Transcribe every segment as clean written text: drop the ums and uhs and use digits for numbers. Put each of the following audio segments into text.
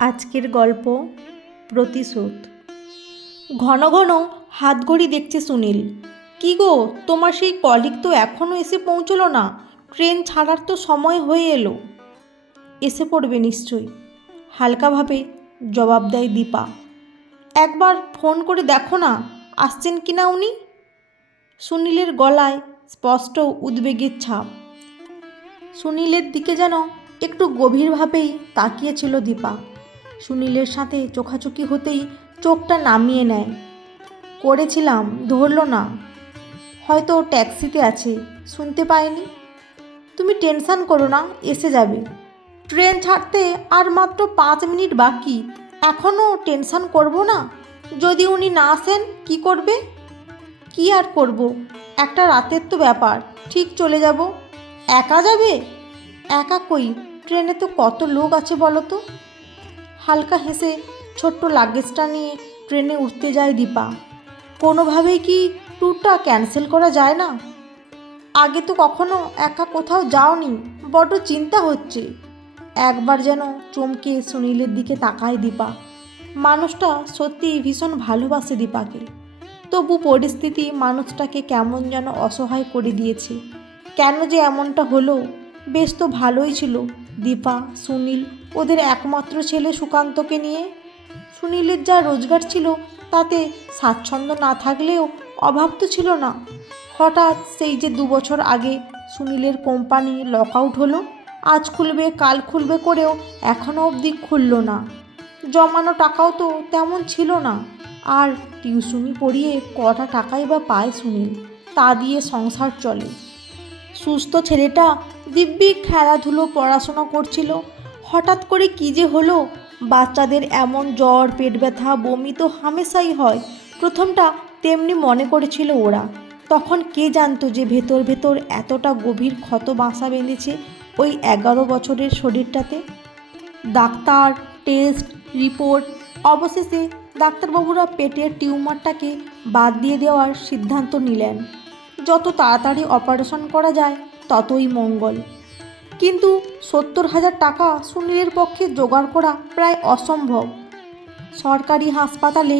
আজকের গল্প প্রতিশোধ। ঘন ঘন হাতঘড়ি দেখছে সুনীল। কি গো, তোমার সেই কলিগ তো এখনও এসে পৌঁছলো না? ট্রেন ছাড়ার তো সময় হয়ে এলো। এসে পড়বে নিশ্চয়ই, হালকাভাবে জবাব দেয় দীপা। একবার ফোন করে দেখো না আসছেন কি না উনি। সুনীলের গলায় স্পষ্ট উদ্বেগের ছাপ। সুনীলের দিকে যেন একটু গভীরভাবেই তাকিয়েছিল দীপা। সুনীলের সাথে চোখাচোখি হতেই চোখটা নামিয়ে নেয়। করেছিলাম, ধরল না, হয়তো ট্যাক্সিতে আছে, শুনতে পায়নি। তুমি টেনশন করো না, এসে যাবে। ট্রেন ছাড়তে আর মাত্র 5 মিনিট বাকি, এখনও টেনশন করব না? যদি উনি না আসেন কি করবে? কি আর করব, একটা রাতের তো ব্যাপার, ঠিক চলে যাব। একা যাবে? একা কই, ট্রেনে তো কত লোক আছে বলো তো। হালকা হেসে ছোট্ট লাগেজটা নিয়ে ট্রেনে উঠতে যায় দীপা। কোনোভাবেই কি ট্যুরটা ক্যান্সেল করা যায় না? আগে তো কখনো একা কোথাও যাওনি, বড্ড চিন্তা হচ্ছে। একবার যেন চমকে সুনীলের দিকে তাকায় দীপা। মানুষটা সত্যিই ভীষণ ভালোবাসে দীপাকে, তবু পরিস্থিতি মানুষটাকে কেমন যেন অসহায় করে দিয়েছে। কেন যে এমনটা হলো? বেশ তো ভালোই ছিল দীপা, সুনীল, ওদের একমাত্র ছেলে সুকান্তকে নিয়ে। সুনীলের যা রোজগার ছিল তাতে স্বাচ্ছন্দ্য না থাকলেও অভাব তো ছিল না। হঠাৎ সেই যে 2 বছর আগে সুনীলের কোম্পানি লক আউট হলো, আজ খুলবে কাল খুলবে করেও এখনও অবধি খুলল না। জমানো টাকাও তো তেমন ছিল না, আর টিউশনি পড়িয়ে কটা টাকাই বা পায় সুনীল, তা দিয়ে সংসার চলে। সুস্থ ছেলেটা দিব্যি খেলাধুলো পড়াশোনা করছিল, হঠাৎ করে কী যে হলো। বাচ্চাদের এমন জ্বর, পেট ব্যথা, বমি তো হামেশাই হয়, প্রথমটা তেমনি মনে করেছিল ওরা। তখন কে জানতো যে ভেতর ভেতর এতটা গভীর ক্ষত বাসা বেঁধেছে ওই 11 বছরের শরীরটাতে। ডাক্তার, টেস্ট, রিপোর্ট, অবশেষে ডাক্তারবাবুরা পেটের টিউমারটাকে বাদ দিয়ে দেওয়ার সিদ্ধান্ত নিলেন। যত তাড়াতাড়ি অপারেশন করা যায় ততই মঙ্গল। কিন্তু 70,000 টাকা সুনীলের পক্ষে জোগাড় করা প্রায় অসম্ভব। সরকারি হাসপাতালে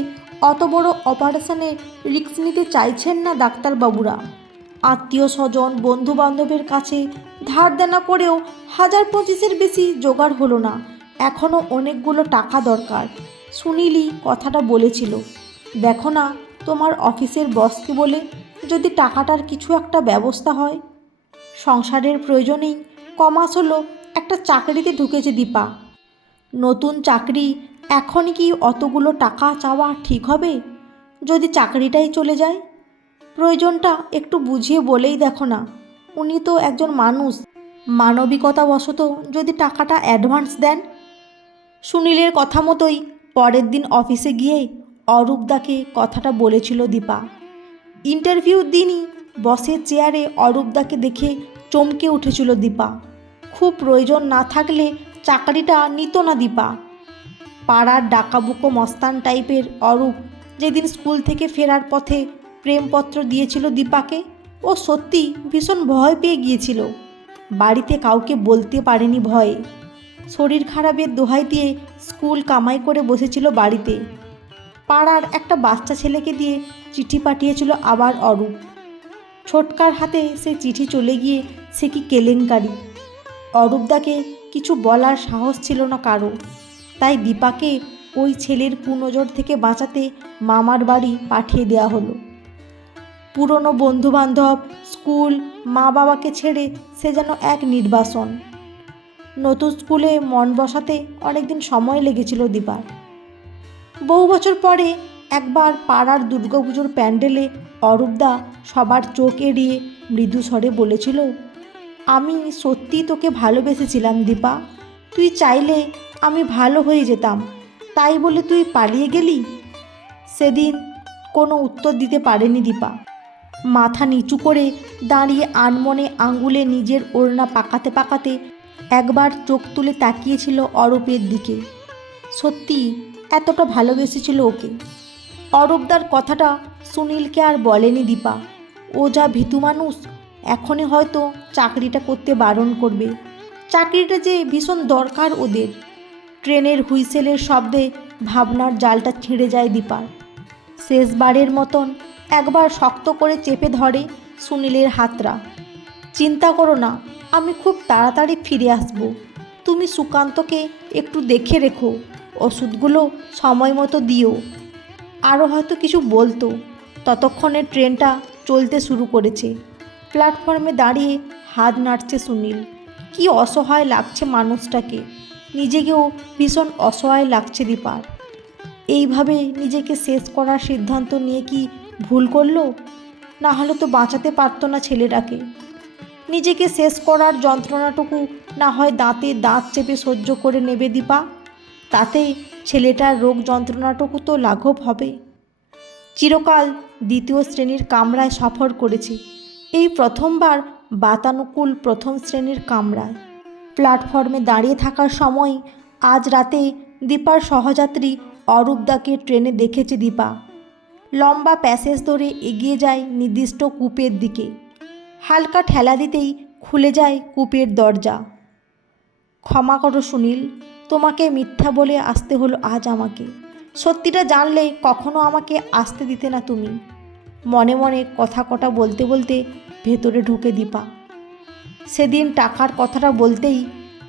অত বড় অপারেশনে রিস্ক নিতে চাইছেন না ডাক্তারবাবুরা। আত্মীয় স্বজন, বন্ধুবান্ধবের কাছে ধার দেনা করেও 1025-এর বেশি জোগাড় হলো না। এখনও অনেকগুলো টাকা দরকার। সুনীলই কথাটা বলেছিল, দেখো না তোমার অফিসের বসকে বলে যদি টাকাটার কিছু একটা ব্যবস্থা হয়। সংসারের প্রয়োজনেই কমাস হলো একটা চাকরিতে ঢুকেছে দীপা। নতুন চাকরি, এখনই কি অতগুলো টাকা চাওয়া ঠিক হবে? যদি চাকরিটাই চলে যায়? প্রয়োজনটা একটু বুঝিয়ে বলেই দেখো না। উনি তো একজন মানুষ, মানবিকতাবশত যদি টাকাটা অ্যাডভান্স দেন। সুনীলের কথা মতোই পরের দিন অফিসে গিয়ে অরূপদাকে কথাটা বলেছিল দীপা। ইন্টারভিউ দিনই বসের চেয়ারে অরূপদাকে দেখে চমকে উঠেছিল দীপা। খুব প্রয়োজন না থাকলে চাকরিটা নিত না দীপা। পাড়ার ডাকাবুকো মস্তান টাইপের অরূপ যেদিন স্কুল থেকে ফেরার পথে প্রেমপত্র দিয়েছিল দীপাকে, ও সত্যি ভীষণ ভয় পেয়ে গিয়েছিল। বাড়িতে কাউকে বলতে পারেনি ভয়ে। শরীর খারাপের দোহাই দিয়ে স্কুল কামাই করে বসেছিল বাড়িতে। পাড়ার একটা বাচ্চা ছেলেকে দিয়ে চিঠি পাঠিয়েছিল আবার অরূপ। ছোটকার হাতে সে চিঠি চলে গিয়ে সে কি কেলেঙ্কারি। অরূপদাকে কিছু বলার সাহস ছিল না কারো, তাই দীপাকে ওই ছেলের কুনজর থেকে বাঁচাতে মামার বাড়ি পাঠিয়ে দেওয়া হলো। পুরনো বন্ধুবান্ধব, স্কুল, মা বাবাকে ছেড়ে সে যেন এক নির্বাসন। নতুন স্কুলে মন বসাতে অনেকদিন সময় লেগেছিল দীপার। বহু বছর পরে একবার পাড়ার দুর্গাপুজোর প্যান্ডেলে অরূপদা সবার চোখ এড়িয়ে মৃদু স্বরে বলেছিল, আমি সত্যি তোকে ভালোবেসেছিলাম দীপা, তুই চাইলে আমি ভালো হয়ে যেতাম, তাই বলে তুই পালিয়ে গেলি। সেদিন কোনো উত্তর দিতে পারেনি দীপা। মাথা নিচু করে দাঁড়িয়ে আনমনে আঙ্গুলে নিজের ওড়না পাকাতে পাকাতে একবার চোখ তুলে তাকিয়েছিল অরূপের দিকে। সত্যি এতটা ভালোবেসেছিল ওকে। অরূপদার কথাটা সুনীলকে আর বলেনি দীপা। ও যা ভীতু মানুষ, এখনই হয়তো চাকরিটা করতে বারণ করবে। চাকরিটা যে ভীষণ দরকার ওদের। ট্রেনের হুইসেলের শব্দে ভাবনার জালটা ছিঁড়ে যায় দীপার। শেষবারের মতন একবার শক্ত করে চেপে ধরে সুনীলের হাতটা। চিন্তা করো না, আমি খুব তাড়াতাড়ি ফিরে আসব। তুমি সুকান্তকে একটু দেখে রেখো, ওষুধগুলো সময় মতো দিও। আরও হয়তো কিছু বলতো, ততক্ষণে ট্রেনটা চলতে শুরু করেছে। প্ল্যাটফর্মে দাঁড়িয়ে হাত নাড়ছে সুনীল। কি অসহায় লাগছে মানুষটাকে, নিজেকেও ভীষণ অসহায় লাগছে দীপার। এইভাবে নিজেকে শেষ করার সিদ্ধান্ত নিয়ে কি ভুল করলো? না হলে তো বাঁচাতে পারতো না ছেলেটাকে। নিজেকে শেষ করার যন্ত্রণাটুকু না হয় দাঁতে দাঁত চেপে সহ্য করে নেবে দীপা, তাতে ছেলেটার রোগ যন্ত্রণাটুকু তো লাঘব হবে। চিরকাল দ্বিতীয় শ্রেণীর কামরায় সফর করেছি, এই প্রথমবার বাতানুকূল প্রথম শ্রেণীর কামরায়। প্ল্যাটফর্মে দাঁড়িয়ে থাকার সময় আজ রাতে দীপার সহযাত্রী অরূপদাকে ট্রেনে দেখেছে দীপা। লম্বা প্যাসেজ ধরে এগিয়ে যায় নির্দিষ্ট কূপের দিকে। হালকা ঠেলা দিতেই খুলে যায় কূপের দরজা। ক্ষমা করো সুনীল, তোমাকে মিথ্যা বলে আসতে হলো আজ আমাকে। সত্যিটা জানলে কখনো আমাকে আসতে দিতে না তুমি। মনে মনে কথা কটা বলতে বলতে ভেতরে ঢোকে দীপা। সেদিন টাকার কথাটা বলতেই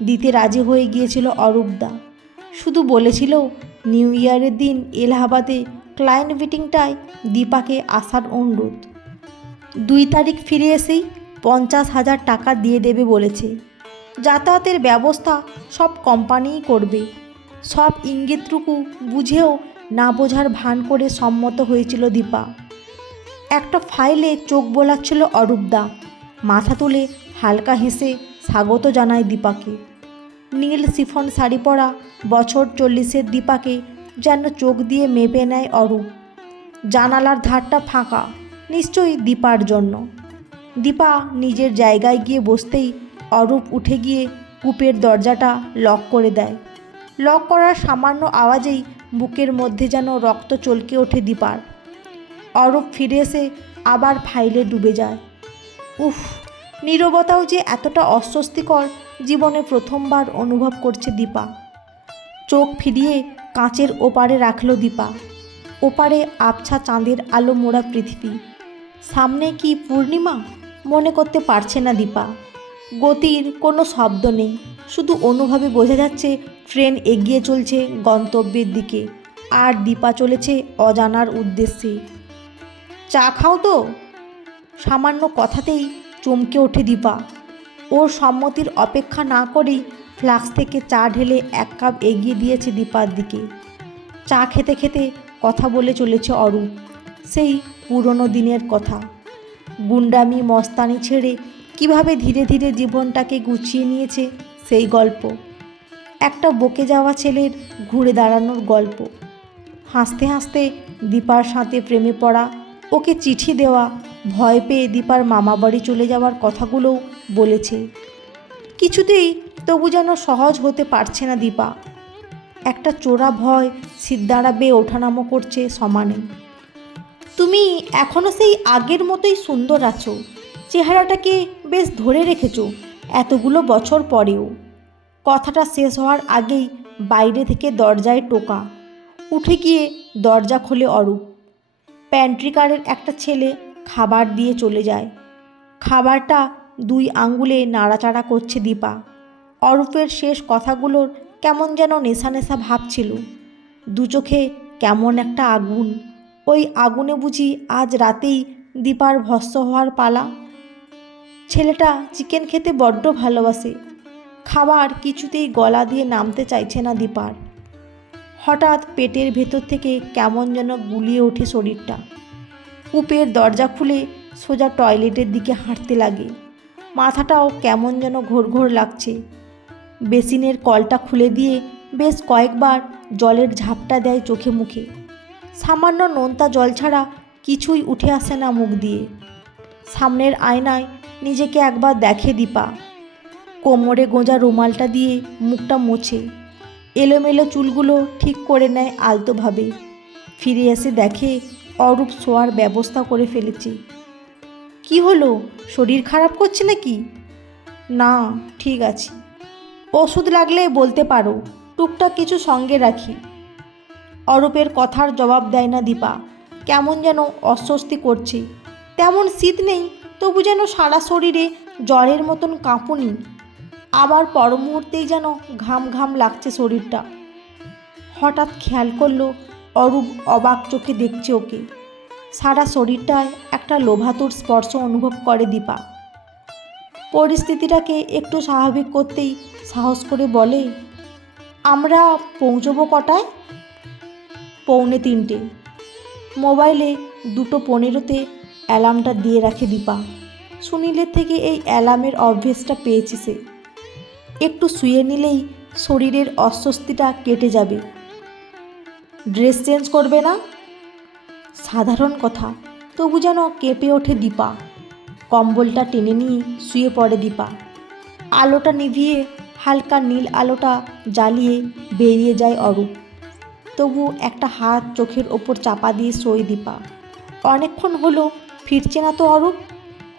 দিতে রাজি হয়ে গিয়েছিল অরূপদা। শুধু বলেছিল নিউ ইয়ারের দিন এলাহাবাদে ক্লায়েন্ট মিটিংটায় দীপাকে আসার অনুরোধ। 2 তারিখ ফিরে এসেই 50,000 টাকা দিয়ে দেবে বলেছে। যাতায়াতের ব্যবস্থা সব কোম্পানিই করবে। সব ইঙ্গিতটুকু বুঝেও না বোঝার ভান করে সম্মত হয়েছিল দীপা। একটা ফাইলে চোখ বোলাচ্ছিল অরূপদা। মাথা তুলে হালকা হেসে স্বাগত জানায় দীপাকে। নীল শিফন শাড়ি পরা বছর 40-এর দীপাকে যেন চোখ দিয়ে মেপে নেয় অরূপ। জানালার ধারটা ফাঁকা, নিশ্চয়ই দীপার জন্য। দীপা নিজের জায়গায় গিয়ে বসতেই অরূপ উঠে গিয়ে কূপের দরজাটা লক করে দেয়। লক করার সামান্য আওয়াজেই বুকের মধ্যে যেন রক্ত চলকে ওঠে দীপার। অরূপ ফিরে এসে আবার ফাইলে ডুবে যায়। উফ, নীরবতাও যে এতটা অস্বস্তিকর জীবনে প্রথমবার অনুভব করছে দীপা। চোখ ফিরিয়ে কাঁচের ওপারে রাখল দীপা। ওপারে আবছা চাঁদের আলো মোড়া পৃথিবী। সামনে কি পূর্ণিমা মনে করতে পারছে না দীপা। গতির কোনো শব্দ নেই, শুধু অনুভবে বোঝা যাচ্ছে ট্রেন এগিয়ে চলছে গন্তব্যের দিকে, আর দীপা চলেছে অজানার উদ্দেশ্যে। চা খাও তো? সামান্য কথাতেই চমকে ওঠে দীপা। ওর সম্মতির অপেক্ষা না করেই ফ্লাস্ক থেকে চা ঢেলে 1 কাপ এগিয়ে দিয়েছে দীপার দিকে। চা খেতে খেতে কথা বলে চলেছে অরূপ, সেই পুরনো দিনের কথা। গুন্ডামি মস্তানি ছেড়ে কিভাবে ধীরে ধীরে জীবনটাকে গুছিয়ে নিয়েছে সেই গল্প। একটা বকে যাওয়া ছেলের ঘুরে দাঁড়ানোর গল্প। হাসতে হাসতে দীপার সাথে প্রেমে পড়া, ওকে চিঠি দেওয়া, ভয় পেয়ে দীপার মামাবাড়ি চলে যাওয়ার কথাগুলোও বলেছে। কিছুতেই তবু যেন সহজ হতে পারছে না দীপা। একটা চোরা ভয় সিদ্ধারা বেয়ে ওঠানামো করছে সমানে। তুমি এখনও সেই আগের মতোই সুন্দর আছো, চেহারাটাকে বেশ ধরে রেখেছো এতগুলো বছর পরেও। কথাটা শেষ হওয়ার আগেই বাইরে থেকে দরজায় টোকা। উঠে গিয়ে দরজা খোলে অরূপ। প্যান্ট্রিকারের একটা ছেলে খাবার দিয়ে চলে যায়। খাবারটা 2 আঙ্গুলে নাড়াচাড়া করছে দীপা। অরূপের শেষ কথাগুলোর কেমন যেন নেশা নেশা ভাব ছিল। 2 চোখে কেমন একটা আগুন। ওই আগুনে বুঝি আজ রাতেই দীপার ভস্ম হওয়ার পালা। ছেলেটা চিকেন খেতে বড্ড ভালোবাসে। খাবার কিছুতেই গলা দিয়ে নামতে চাইছে না দীপার। হঠাৎ পেটের ভেতর থেকে কেমন যেন গুলিয়ে ওঠে শরীরটা। কূপের দরজা খুলে সোজা টয়লেটের দিকে হাঁটতে লাগে। মাথাটাও কেমন যেন ঘোর ঘোর লাগছে। বেসিনের কলটা খুলে দিয়ে বেশ কয়েকবার জলের ঝাপটা দেয় চোখে মুখে। সামান্য নোনতা জল ছাড়া কিছুই উঠে আসে না মুখ দিয়ে। সামনের আয়নায় নিজেকে একবার দেখে দীপা। কোমরে গোঁজা রুমালটা দিয়ে মুখটা মোছে। এলোমেলো চুলগুলো ঠিক করে নেয় আলতোভাবে। ফিরে এসে দেখে অরূপ শোয়ার ব্যবস্থা করে ফেলেছে। কি হলো, শরীর খারাপ করছে নাকি? না, ঠিক আছে। ওষুধ লাগলে বলতে পারো, টুকটাক কিছু সঙ্গে রাখি। অরূপের কথার জবাব দেয় না দীপা। কেমন যেন অস্বস্তি করছে। তেমন শীত নেই, তবু যেন সারা শরীরে জ্বরের মতন কাঁপুনি। আবার পর মুহূর্তেই যেন ঘাম ঘাম লাগছে শরীরটা। হঠাৎ খেয়াল করলো অরূপ অবাক চোখে দেখছে ওকে। সারা শরীরটায় একটা লোভাতুর স্পর্শ অনুভব করে দীপা। পরিস্থিতিটাকে একটু স্বাভাবিক করতেই সাহস করে বলে, আমরা পৌঁছবো কটায়? 2:45। মোবাইলে 2:15-তে অ্যালার্মটা দিয়ে রাখে দীপা। সুনীলের থেকে এই অ্যালার্মের অভ্যেসটা পেয়েছে সে। একটু শুয়ে নিলেই শরীরের অস্বস্তিটা কেটে যাবে। ড্রেস চেঞ্জ করবে না? সাধারণ কথা, তবু যেন কেঁপে ওঠে দীপা। কম্বলটা টেনে নিয়ে শুয়ে পড়ে দীপা। আলোটা নিভিয়ে হালকা নীল আলোটা জ্বালিয়ে বেরিয়ে যায় অরূপ। তবু একটা হাত চোখের ওপর চাপা দিয়ে শোয় দীপা। অনেকক্ষণ হলো ফিরছে না তো অরূপ।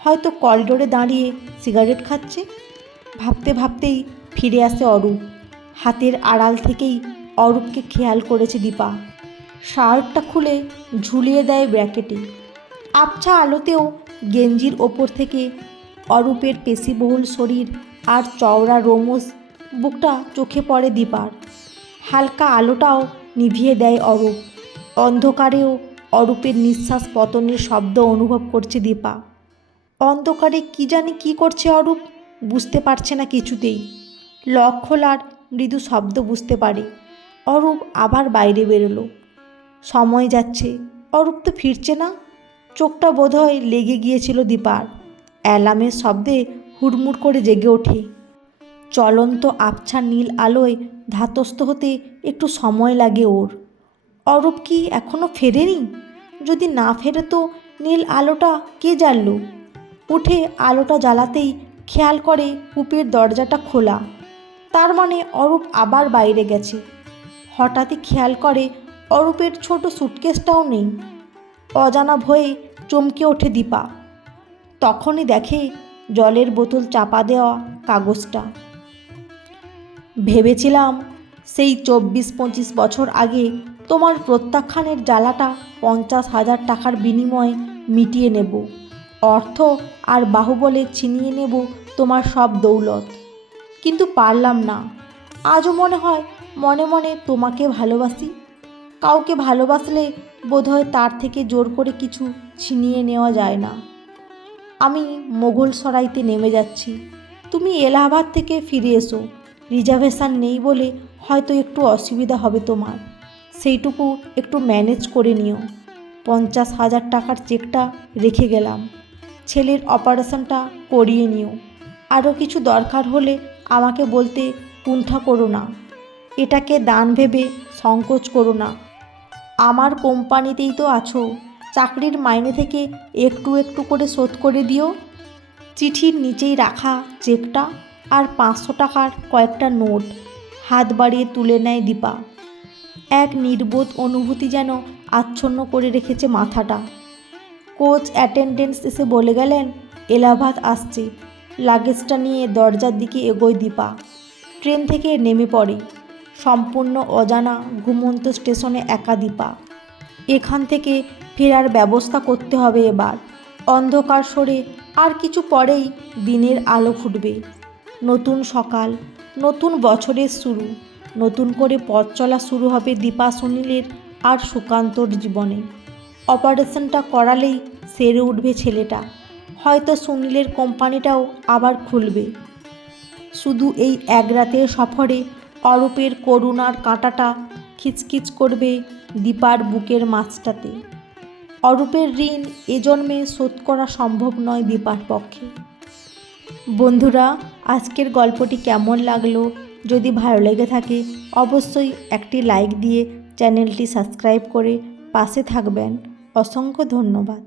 হয়তো করিডোরে দাঁড়িয়ে সিগারেট খাচ্ছে। ভাবতে ভাবতেই ফিরে আসে অরূপ। হাতের আড়াল থেকেই অরূপকে খেয়াল করেছে দীপা। শার্টটা খুলে ঝুলিয়ে দেয় ব্র্যাকেটে। আবছা আলোতেও গেঞ্জির ওপর থেকে অরূপের পেশিবহুল শরীর আর চওড়া রোমস বুকটা চোখে পড়ে দীপার। হালকা আলোটাও নিভিয়ে দেয় অরূপ। অন্ধকারেও অরূপের নিঃশ্বাস পতনের শব্দ অনুভব করছে দীপা। অন্ধকারে কি জানি কী করছে অরূপ, বুঝতে পারছে না কিছুতেই। লক খোলার মৃদু শব্দ বুঝতে পারে। অরূপ আবার বাইরে বেরোলো। সময় যাচ্ছে, অরূপ তো ফিরছে না। চোখটা বোধহয় লেগে গিয়েছিল দীপার। অ্যালার্মের শব্দে হুড়মুড় করে জেগে ওঠে। চলন্ত আবছা নীল আলোয় ধাতস্থ হতে একটু সময় লাগে ওর। অরূপ কি এখনও ফেরেনি? যদি না ফেরে তো নীল আলোটা কে জ্বালল? উঠে আলোটা জ্বালাতেই খেয়াল করে কূপের দরজাটা খোলা। তার মানে অরূপ আবার বাইরে গেছে। হঠাৎই খেয়াল করে অরূপের ছোট সুটকেসটাও নেই। অজানা ভয়ে চমকে ওঠে দীপা। তখনই দেখে জলের বোতল চাপা দেওয়া কাগজটা। ভেবেছিলাম সেই 24-25 বছর আগে তোমার প্রত্যাখ্যানের জ্বালাটা 50,000 টাকার বিনিময়ে মিটিয়ে নেব। অর্থ আর বাহুবলে ছিনিয়ে নেব তোমার সব দৌলত। কিন্তু পারলাম না। আজও মনে হয় মনে মনে তোমাকে ভালোবাসি। কাউকে ভালোবাসলে বোধহয় তার থেকে জোর করে কিছু ছিনিয়ে নেওয়া যায় না। আমি মোগলসরাইতে নেমে যাচ্ছি। তুমি এলাহাবাদ থেকে ফিরে এসো। রিজার্ভেশন নেই বলে হয়তো একটু অসুবিধা হবে তোমার। সেইটুকু একটু ম্যানেজ করে নিও। 50,000 টাকার চেকটা রেখে গেলাম। ছেলের অপারেশনটা করিয়ে নিও। আরও কিছু দরকার হলে আমাকে বলতে কুণ্ঠা করো না। এটাকে দান ভেবে সংকোচ করো না। আমার কোম্পানিতেই তো আছো। চাকরির মাইনে থেকে একটু একটু করে শোধ করে দিও। চিঠির নিচেই রাখা চেকটা আর 500 টাকার কয়েকটা নোট হাত বাড়িয়ে তুলে নেয় দীপা। এক নির্বোধ অনুভূতি যেন আচ্ছন্ন করে রেখেছে মাথাটা। কোচ অ্যাটেন্ডেন্স এসে বলে গেলেন এলাহাবাদ আসছে। লাগেজটা নিয়ে দরজার দিকে এগোয় দীপা। ট্রেন থেকে নেমে পড়ে। সম্পূর্ণ অজানা ঘুমন্ত স্টেশনে একা দীপা। এখান থেকে ফেরার ব্যবস্থা করতে হবে এবার। অন্ধকার সরে আর কিছু পরেই দিনের আলো ফুটবে। নতুন সকাল, নতুন বছরের শুরু। নতুন করে পথ চলা শুরু হবে দীপা, সুনীলের আর সুকান্তর জীবনে। অপারেশনটা করালেই সেরে উঠবে ছেলেটা। হয়তো সুনীলের কোম্পানিটাও আবার খুলবে। শুধু এই এক রাতের সফরে অরূপের করুণার কাঁটাটা খিচখিচ করবে দীপার বুকের মাঝটাতে। অরূপের ঋণ এ জন্মে শোধ করা সম্ভব নয় দীপার পক্ষে। বন্ধুরা, আজকের গল্পটি কেমন লাগলো? যদি ভালো লেগে থাকে অবশ্যই একটি লাইক দিয়ে চ্যানেলটি সাবস্ক্রাইব করে পাশে থাকবেন। অসংখ্য ধন্যবাদ।